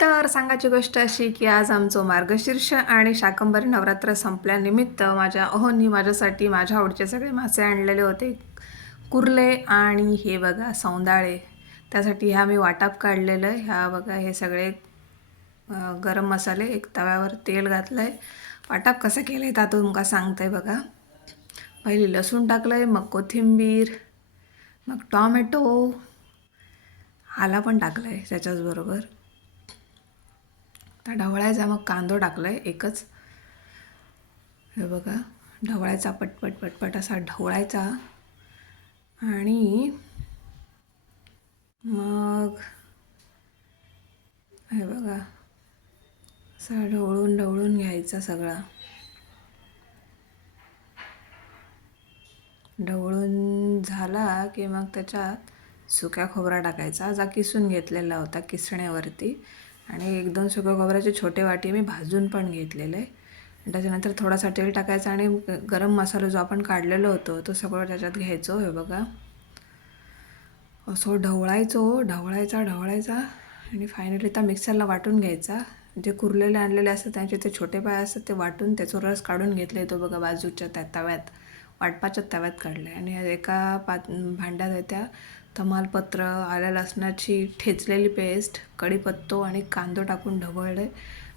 तर सांगायची गोष्ट अशी की आज आमचं मार्गशीर्ष आणि शाकंभरी नवरात्र संपल्यानिमित्त माझ्या अहोंनी माझ्यासाठी माझ्या आवडीचे सगळे मासे आणलेले होते. कुर्ले आणि हे बघा सौंदाळे. त्यासाठी ह्या मी वाटप काढलेलं आहे. ह्या बघा हे सगळे गरम मसाले एक तव्यावर तेल घातलं आहे. वाटप कसं केलं आहे तर तुमका सांगते बघा. पहिली लसूण टाकलं आहे, मग कोथिंबीर, मग टॉमॅटो, आला पण टाकलं आहे त्याच्याचबरोबर. तर ढवळायचा, मग कांदो टाकला आहे एकच. हे बघा ढवळायचा, पटपट पटपट असा ढवळायचा. आणि मग हे बघा असा ढवळून ढवळून घ्यायचा सगळा. ढवळून झाला की मग त्याच्यात सुक्या खोबरा टाकायचा, जा किसून घेतलेला होता किसण्यावरती. आणि 1-2 सुक्या खोबऱ्याचे छोटे वाटी मी भाजून पण घेतलेले आहे. त्याच्यानंतर थोडासा तेल टाकायचा आणि गरम मसाला जो आपण काढलेलो होतो तो सगळं त्याच्यात घ्यायचो. हे बघा असं ढवळायचा आणि फायनली त्या मिक्सरला वाटून घ्यायचा. जे कुरलेले आणलेले असतात त्यांचे ते छोटे पाय असतात ते वाटून त्याचा रस काढून घेतले. तो बघा बाजूच्या त्या तव्यात, वाटपाच्या तव्यात काढलं आहे. आणि एका भांड्यात आहे त्या तमालपत्र, आल्या लसणाची ठेचलेली पेस्ट, कढीपत्तो आणि कांदो टाकून ढवळले.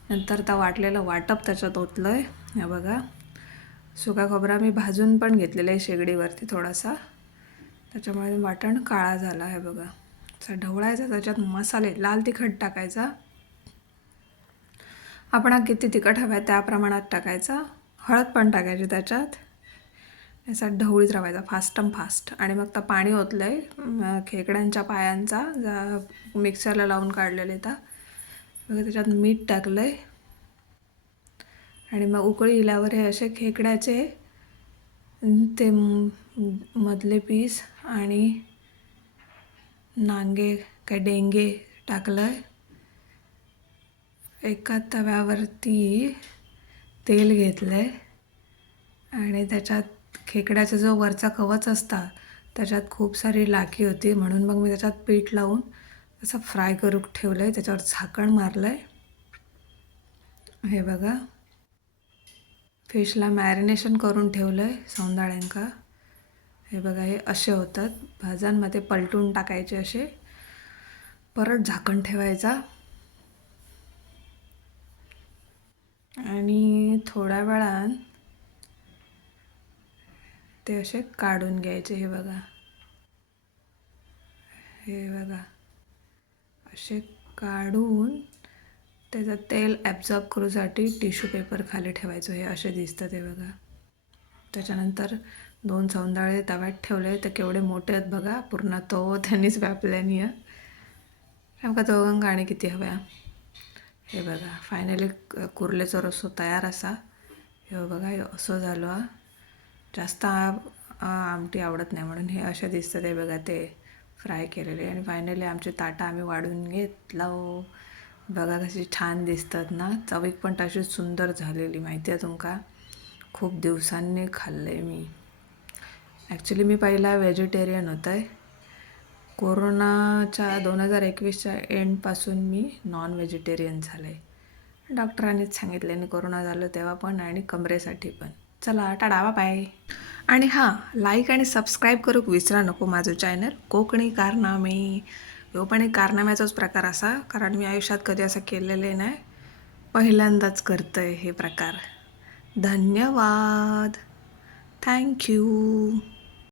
नंतर त्या वाटलेलं वाटप त्याच्यात ओतलं आहे. हे बघा सुका खोबरा मी भाजून पण घेतलेला आहे शेगडीवरती थोडासा, त्याच्यामुळे वाटण काळा झाला. आहे बघा असं ढवळायचा. त्याच्यात मसाले, लाल तिखट टाकायचा, आपण किती तिखट हवं आहे त्या प्रमाणात टाकायचा. हळद पण टाकायची त्याच्यात. असा ढवळीत राहायचा फास्ट. आणि मग तर पाणी ओतलं आहे खेकड्यांच्या पायांचा, मिक्सरला लावून काढलेले त्या बघा. त्याच्यात मीठ टाकलं आहे आणि मग उकळी इल्यावर हे असे खेकड्याचे ते मधले पीस आणि नांगे काय डेंगे टाकलं आहे. एका तव्यावरती तेल घेतलं आहे आणि त्याच्यात खेकड्याचा जो वरचा कवच असता त्याच्यात खूप सारी लाकी होती, म्हणून मग मी त्याच्यात पीठ लावून असं फ्राय करून ठेवलं आहे. त्याच्यावर झाकण मारलं आहे. हे बघा फिशला मॅरिनेशन करून ठेवलं आहे सौंदाळ्यांका. हे बघा हे असे होतात. भाजांमध्ये पलटून टाकायचे असे, परत झाकण ठेवायचा आणि थोड्या वेळान ते असे काढून घ्यायचे. हे बघा असे काढून त्याचं तेल ॲब्झॉर्ब करूसाठी टिश्यू पेपर खाली ठेवायचं. हे असे दिसतं ते बघा. त्याच्यानंतर 2 सौंदाळे तव्यात ठेवले. तर केवढे मोठे आहेत बघा, पूर्ण तो त्यांनीच व्यापल्यानी आहे. आमका दोघांका आणि किती हव्या. हे बघा फायनली कुर्लेचो रस्सो तयार असा. हे बघा हे असं झालं. जास्त आमटी आवडत नाही म्हणून हे असे दिसतं ते बघा, ते फ्राय केलेले. आणि फायनली आमचे ताटा आम्ही वाढून घेतलं. बघा कशी छान दिसतात ना. चवीक पण तशीच सुंदर झालेली. माहिती आहे तुमका, खूप दिवसांनी खाल्लं आहे मी. ॲक्च्युली मी पहिला व्हेजिटेरियन होतं आहे. कोरोनाच्या 2021च्या एंडपासून मी नॉन व्हेजिटेरियन झालं आहे. डॉक्टरांनीच सांगितल्याने कोरोना झालं तेव्हा पण आणि कमरेसाठी पण. चला टाटा बाय. आणि हां, लाईक आणि सबस्क्राईब करूक विसरा नको माझं चॅनल कोकणी कारनामे. ह्यो पण एक कारनाम्याचाच प्रकार असा, कारण मी आयुष्यात कधी असं केलेले नाही, पहिल्यांदाच करतंय हे प्रकार. धन्यवाद. थँक्यू.